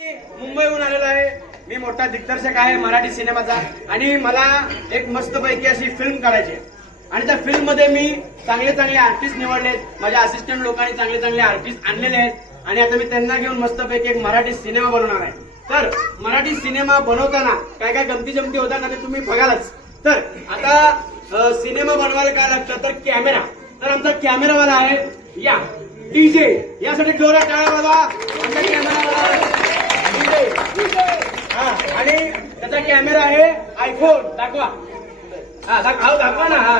मुंबईहून आलेलो आहे. मी मोठा दिग्दर्शक आहे मराठी सिनेमाचा. आणि मला एक मस्तपैकी अशी फिल्म काढायची आणि त्या फिल्ममध्ये मी चांगले चांगले आर्टिस्ट निवडलेत. माझ्या असिस्टंट लोकांनी चांगले चांगले आर्टिस्ट आणलेले आहेत. आणि आता मी त्यांना घेऊन मस्तपैकी एक मराठी सिनेमा बनवणार आहे. तर मराठी सिनेमा बनवताना काय काय गमती जमती होतात ना ते तुम्ही बघालच. तर आता सिनेमा बनवायला काय लागतं? तर कॅमेरा तर आमचा कॅमेरावाला आहे या. डीजे यासाठी जोरात टाळा बाबा आमचा कॅमेरावाला डीजे हा आणि त्याचा कॅमेरा आहे आयफोन दाखवा. हा दाख- दाखवा ना हा.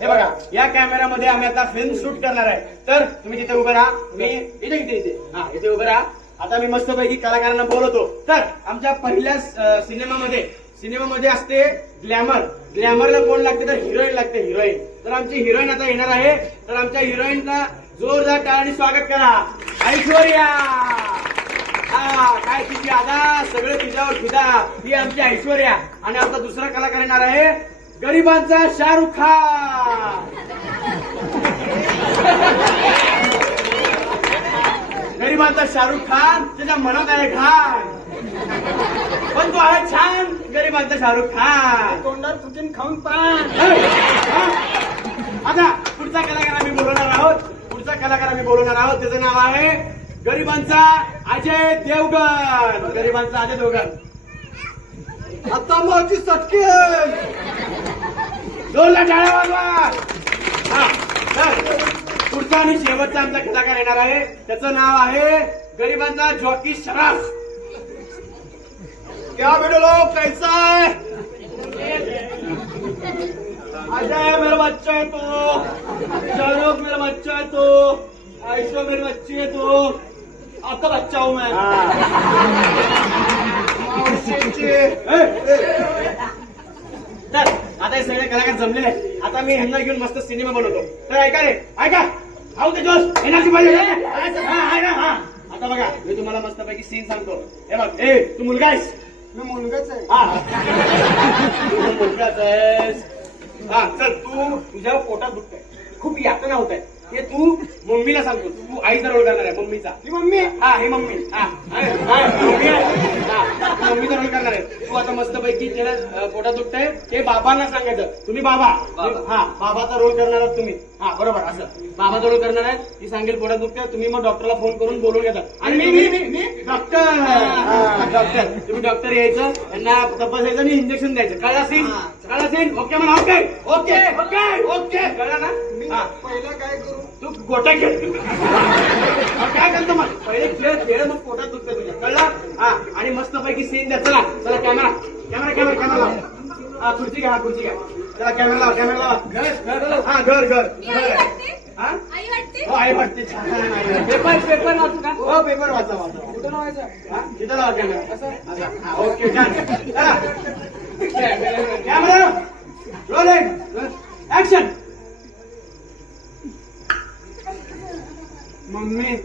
हे बघा या कॅमेरामध्ये आम्ही आता फिल्म शूट करणार आहे. तर तुम्ही तिथे उभे राहा. मी इथे इथे इथे. हा इथे उभे राहा. आता मी मस्तपैकी कलाकारांना बोलवतो. तर आमच्या पहिल्या सिनेमामध्ये सिनेमामध्ये असते ग्लॅमर ग्लॅमरला कोण लागते तर हिरोईन लागते हिरोईन तर आमची हिरोईन आता येणार आहे. तर आमच्या हिरोईनचा जोरदार टाळाने स्वागत करा. ऐश्वर्या! काय तिची आदा सगळं तिच्यावर फिदा. ही आमची ऐश्वर्या. आणि आमचा दुसरा कलाकार येणार आहे. गरिबांचा शाहरुख खान. गरिबांचा शाहरुख खान त्याच्या मनात आहे घाण. पण तो आहे छान गरिबांचा शाहरुख खान. तोंडात चुकीन खाऊन पान आता पुढचा कलाकार आम्ही बोलवणार आहोत. पुढचा कलाकार आम्ही बोलवणार आहोत. त्याचं नाव आहे गरिबांचा अजय देवगण. गरिबांचा अजय देवगण. आता माझी सटके जोरला टाळ्या वाजवा. पुढचा आणि शेवटचा आमचा कलाकार येणार आहे. त्याचं नाव आहे गरिबांचा जॉकी शराफ. क्या बेटो लोग कैसा है अजय मेरा बच्चा है तो शाहरुख मेरा बच्चा है तो आयशा मेरी बच्ची है तो. आपका बच्चा हूँ मैं। तर आता हे सगळे कलाकार आहेत आता मी ह्यांना घेऊन मस्त सिनेमा बनवतो. तर ऐका रे ऐका. आऊ ते जोश. एनर्जी पाहिजे हा, हा. आता बघा मी तुम्हाला मस्तपैकी सीन सांगतो. हे बघ ए तू मुलगा आहेस? मी मुलगाच आहे. हा. मुलगाच आहेस. हा चल तू तुझ्या पोटात दुखतंय. खूप यातना होत आहे हे तू मम्मीला सांगतो. तू आईचा रोल करणार आहे मम्मीचा. ही मम्मी? हा हे मम्मी. हा हा, मम्मी आहे. हा, तू मम्मीचा रोल करणार आहे तू आता मस्त पैकी त्याला पोटात दुखतंय. हे बाबांना सांगायचं. तुम्ही बाबा. हा बाबाचा रोल करणार आहात तुम्ही. हा बरोबर असं. बाबाचा रोल करणार आहे ती सांगेल पोटात दुखतंय. तुम्ही मग डॉक्टरला फोन करून बोलून घेता. आणि मी मी मी मी डॉक्टर. डॉक्टर. तुम्ही डॉक्टर यायचं. त्यांना तपासायचं आणि इंजेक्शन द्यायचं. कळलं असेल? कळलं असेल? ओके म्हणा ओके. Okay okay okay. कळलं मी ना हा. पहिला काय करू? तू गोटा खेळ. काय करतो मग? पहिले खेळ खेळ मग पोटात दुखतं तुझ्या. कळलं? हा आणि मस्त पैकी सीन द्या. चला चला कॅमेरा कॅमेरा कॅमेरा कॅमेरा लाव हा खुर्ची घ्या हा खुर्ची घ्या. चला कॅमेरा लावा कॅमेरा लावा. हा घर घर. आई घर वाटते? हा? आई वाटते? हो आई वाटते. छान आई वाटते. पेपर पेपर वाचू का? हो पेपर वाचा वाचा कुठं लावायचं? हा, तिथं लावा कॅमेरा असं? असं. हा, ओके छान. चला. Camera rolling action mummy.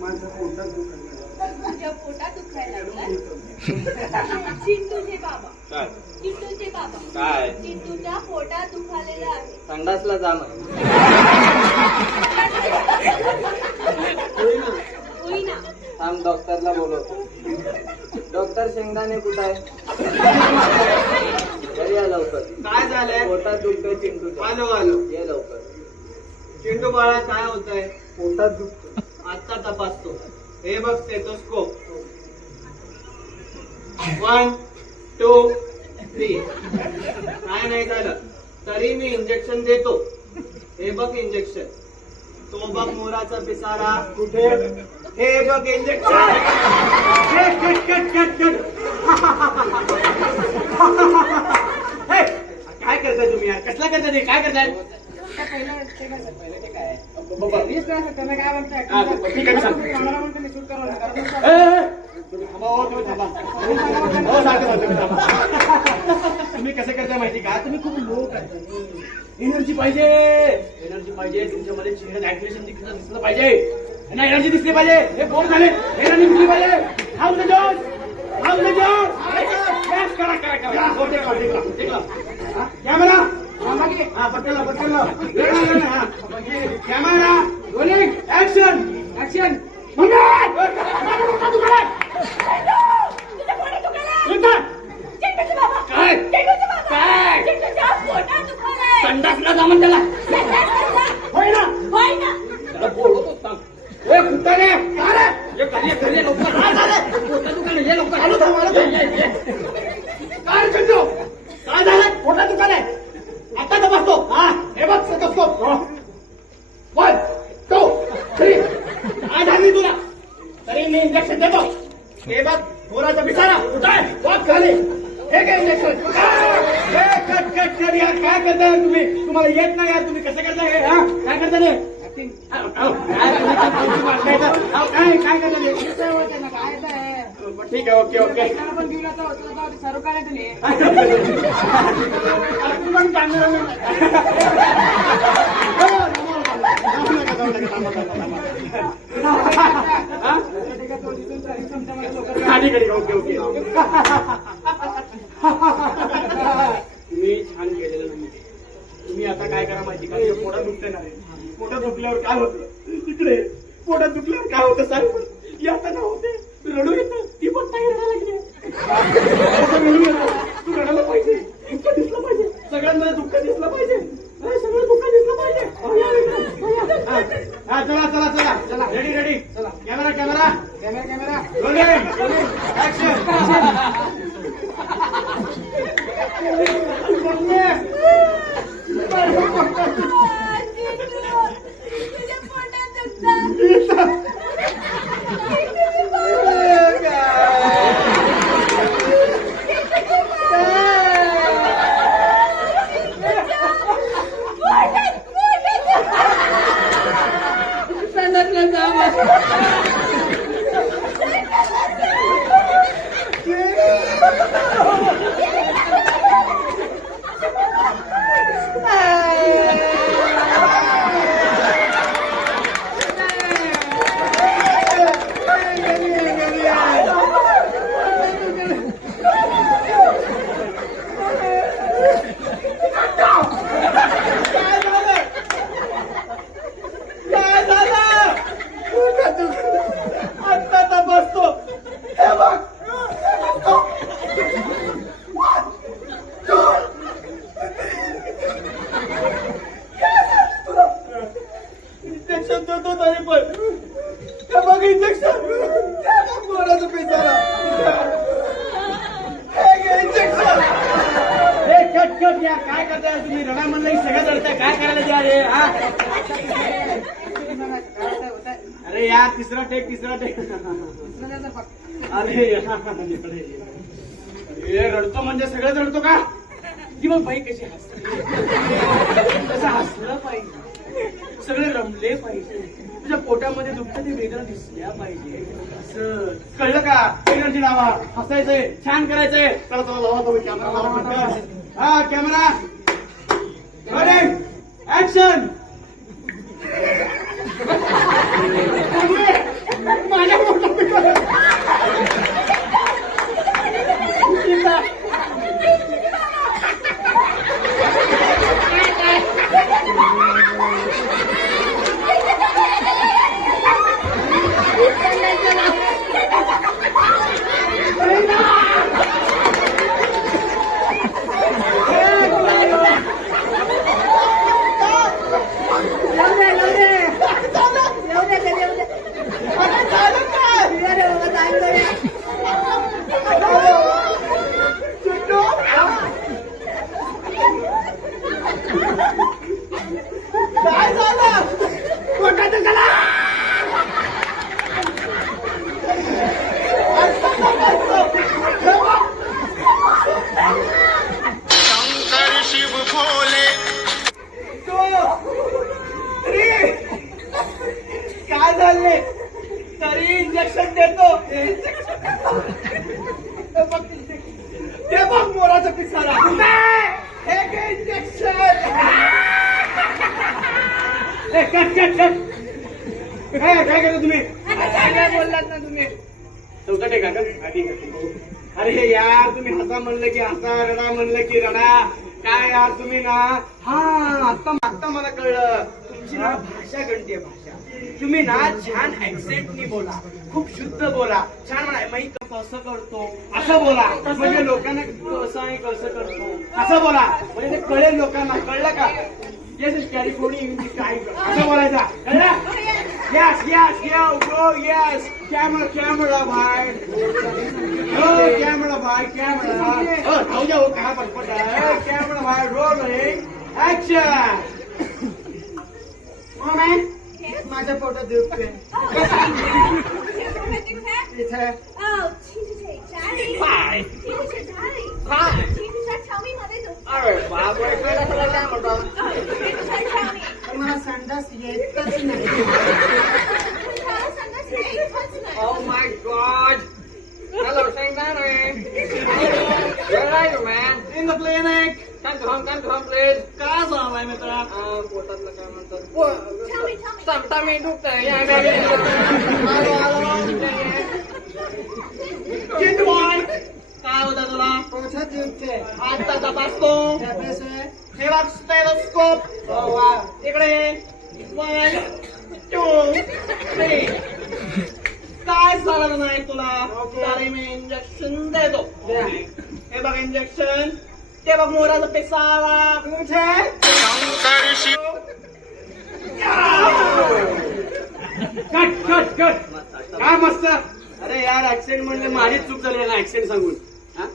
माझं पोटात दुखायला तुझ्या पोटात दुखायला लागलं. चिंटूचे बाबा. काय? चिंटूचे बाबा. काय? चिंटूच्या पोटात दुखालेलं आहे. संडासला जा मग होईना होईना थांब डॉक्टरला बोलवतो. डॉक्टर शेंगदाणे कुठं आहे? घरी या लवकर. काय झालंय? पोटात दुखतोय चिंटू आलो आलो. ये लवकर. चिंटू बाळा काय होत आहे पोटात दुखत आत्ता तपासतो. हे बघ स्टेथोस्कोप वन टू थ्री काय नाही झालं. तरी मी इंजेक्शन देतो. हे बघ इंजेक्शन तो बघ मोराचा पिसारा. कुठे? हे बघ इंजेक्शन हे, काय करताय तुम्ही यार? कसला करताय ते? काय करताय? काय म्हणताय? तुम्ही कसं करता माहिती का? तुम्ही खूप लो करता एनर्जी पाहिजे. एनर्जी पाहिजे. तुमच्यामध्ये चेहऱ्यात ऍक्टिव्हेशन दिसलं दिसलं पाहिजे. ना एनर्जी दिसली पाहिजे. हे बोर झाले. एनर्जी दिसली पाहिजे. How the josh how the josh yes करा करा करा. कॅमेरा हो, हा पटकन पटकन कॅमेरा रोलिंग ऍक्शन ऍक्शन संडासला जा म्हण त्याला होय ना होय ना त्याला बोलवतो सांग ए कुत्ता रे का रे? ये कधी कधी लवकर. राज आले कुत्ता दुकान ये लवकर हॅलो थांब ठीक आहे, ओके ओके. तुम्ही छान केलेलं नाही. तुम्ही आता काय करा माहिती का? तुझं पोटात दुखतंय ना रे. पोटात दुखल्यावर काय होतं? तिकडे पोटात दुखल्यावर काय होतं सांग बरं. यातना होते रडू येतं ती पण ताई रडायला लागली असं रडू येतं. तू रडायला पाहिजे दुःख दिसलं पाहिजे सगळ्यांमध्ये दुःख दिसलं पाहिजे अरे, सगळं दुःख दिसलं पाहिजे हो, या इकडे. हा, हा, चला चला चला चला रेडी रेडी चला camera camera camera camera rolling action तुझ्या पोटात दुखतं. पोटात, पोटात. काय झालं काय झालं पोटात दुखतं. आत्ता तपासतो हे बघ इंजेक्शन देतो तरी पण. हे बघ इंजेक्शन पोराचं पिसारा हे इंजेक्शन हे कट कट या. काय करताय तुम्ही? रडा म्हणलं की सगळं रडताय. काय करायला द्या रे हा? अरे यार तिसरा टेक तिसरा टेक दुसऱ्याचं अरे यार, इकडे ये. हे रडतो म्हणजे सगळं रडतो का? ती मग बाई कशी हसते. कसं हसलं पाहिजे सगळे रमले पाहिजे. तुझ्या पोटामध्ये दुखत ते वेगळं दिसल्या पाहिजे. असं कळलं का? एनर्जी लावा हसायचंय छान करायचंय. चला चला लावा तुम्ही कॅमेरा लावा हा कॅमेरा ऍक्शन माझ्या पोटात काय झालं पोटात झाला शंकर शिव भोले काय झाले तरी इंजेक्शन देतो हे बघ, ते बघ मोराचा पिसारा हे घे इंजेक्शन कट कट कट काय काय करता तुम्ही बोललात ना तुम्ही चौथा टेका का ठीक आहे, अरे यार तुम्ही हसा म्हणलं की हसा रडा म्हणलं की रडा. काय यार तुम्ही ना हा आता आता मला कळलं. तुमची ना भाषा गणतीय भाषा तुम्ही ना छान ऍक्सेंटनी बोला. खूप शुद्ध बोला. छान म्हणा मी कसं करतो. असं बोला. म्हणजे लोकांना कसं आहे कसं करतो असं बोला म्हणजे ते कळेल लोकांना कळलं का? येस इज कॅलिफोर्निया काय असं बोलायचा कळलं Yes, yes, yo, bro, yes. Camera, camera, भाई. Oh, camera, भाई, camera. Oh, जाऊ द्या, हो, काय पटपट आहे. Camera, भाई, rolling. Action. Oh, man. माझ्या पोटात दुखते इथे Oh, Teacher Daddy. Hi. Teacher Daddy. Hi. Oh my god! Hello, Sangdane! Where are you, man? In the plane Come to home, come to home, please. काय झालाय मित्रा Ah, पोटातलं काय म्हणतात? पो- Tell me, tell me. Tam- tummy दुखतंय. या, या, या, या. आलो, आलो. चिंटू बॉय काय होतं तुला पोटात दुखते आता तपासतो अभ्यास आहे हे बघ स्टेरोस्कोप हो वा वन टू थ्री काय झालं नाही तुला? चालेल मी इंजेक्शन देतो हे बघ इंजेक्शन ते बघ मोराचा शिव कट कट कट. काय मस्त? अरे यार ऍक्सिडेंट म्हणजे माझीच चूक झाली ना ऍक्सिडेंट सांगून.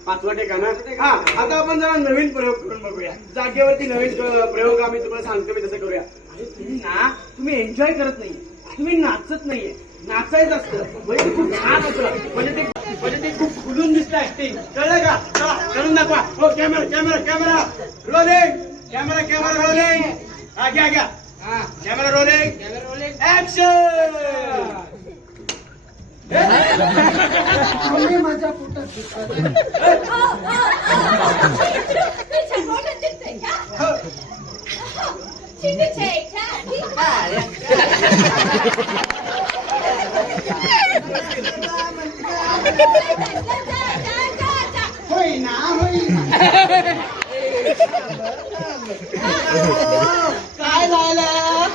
पाचवा ना हा आता आपण जरा नवीन प्रयोग करून बघूया. जागेवरती नवीन प्रयोग आम्ही तुम्हाला सांगतो मी तसं करूया. अरे तुम्ही ना तुम्ही एन्जॉय करत नाही तुम्ही नाचत नाहीये. नाचायचं असतं. म्हणजे ते खूप छान होतं म्हणजे ते म्हणजे ते खूप खुलून दिसतं ऍक्टिंग कळलं का? चला करून दाखवा. हो camera camera camera rolling camera camera rolling हा घ्या घ्या. हा camera rolling camera rolling action माझ्या पोटात Oh, oh, oh. Teacher, पोटात दिसतंय का? Teacher काय झालं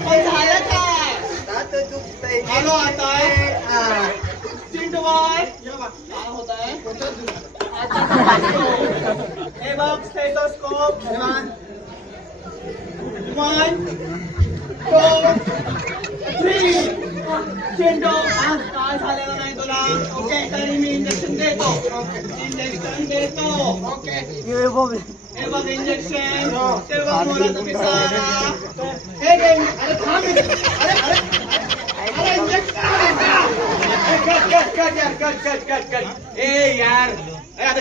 काय झालं काय दात दुखतंय. आलो आता Ah. काय होत आहे हे बघ stethoscope one two three Chintu आज काय झालेलं नाही तुला ओके तरी मी इंजेक्शन देतो इंजेक्शन देतो ओके हे बघ इंजेक्शन ते बघ मोराचा पिसारा हे घे अरे थांब इथे. अरे अरे अरे इंजेक्शन कट कट कट यार कट कट कट कट ए यार अरे आता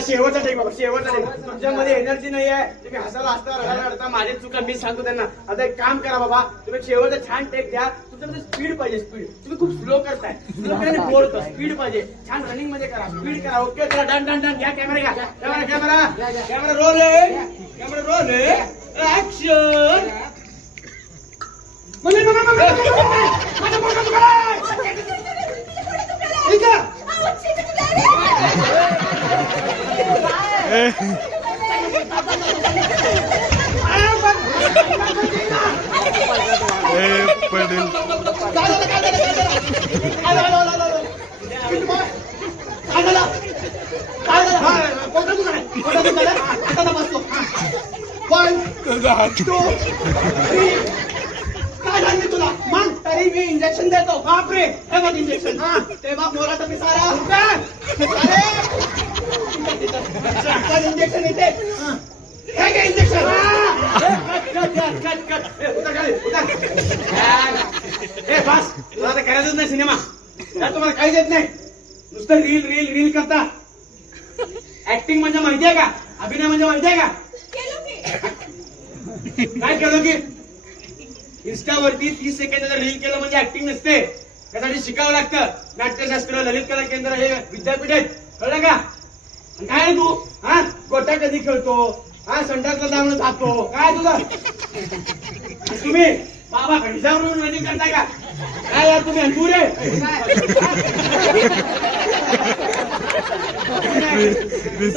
शेवटचा टेक बाबा शेवटचा टेक तुमच्यामध्ये एनर्जी नाही आहे तुम्ही हसायला हसता रडायला माझी चुका मी सांगतो त्यांना. आता एक काम करा बाबा तुम्ही शेवटचा छान टेक द्या. तुमच्यामध्ये स्पीड पाहिजे स्पीड तुम्ही खूप स्लो करताय. स्लो केल्याने बोर होतं स्पीड पाहिजे. छान रनिंगमध्ये करा स्पीड करा. ओके चला डन डन डन घ्या कॅमेरा घ्या. Camera camera camera roll camera roll action mummy mummy mummy mummy, mummy माझ्या पोटात दुखायलंय. इथं. अरे, पण- पडेल काय झालं, काय झालं, काय झालं? काय झालं, आलो, आलो, आलो. पिंटू बाळ, काय झालं? काय झालं? हा, पोटात दुखायलंय. पोटात दुखायलंय? हा, आता तपासतो. हा. One, two, three. काय काय मी तुला मग तरी मी इंजेक्शन देतो बापरे हे बघ इंजेक्शन हा ते बाप मोराचा पिसारा इंजेक्शन येते काय काय इंजेक्शन कट बस तुला आता करायचंच नाही सिनेमा त्यात तुम्हाला काहीच येत नाही. नुसतं रील रील रील करता. ऍक्टिंग म्हणजे माहितीये का अभिनय म्हणजे माहितीये का काय केलं की इंस्टावरती तीस सेकंदाचं रील केलं म्हणजे ऍक्टिंग नसते त्यासाठी शिकावं लागतं नाट्यशास्त्र ललित कला केंद्र हे विद्यापीठ आहेत कळलं का काय तू? हा? गोट्या कधी खेळतो? हा संडासला जाऊन जातो. काय तुझं? तुम्ही बाबा घडीसावरून रनिंग करताय का? काय यार तुम्ही अंकुर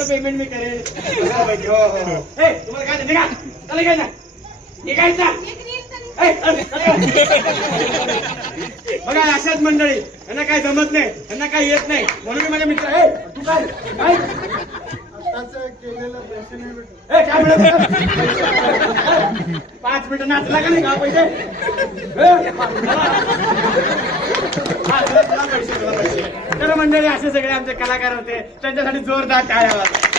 पेमेंट मी करेल. हो, हो, हो. तुम्हाला काय निघा. चला काय निघायचा निघायचं बघा अशाच मंडळी यांना काय जमत नाही यांना काय येत नाही. म्हणून मी माझ्या मित्र ए तू काय? काय केलेलं पाच मिनिटं नाचला का नाही का पैसे. तर मंडळी असे सगळे आमचे कलाकार होते. त्यांच्यासाठी जोरदार टाळ्या वाजवा.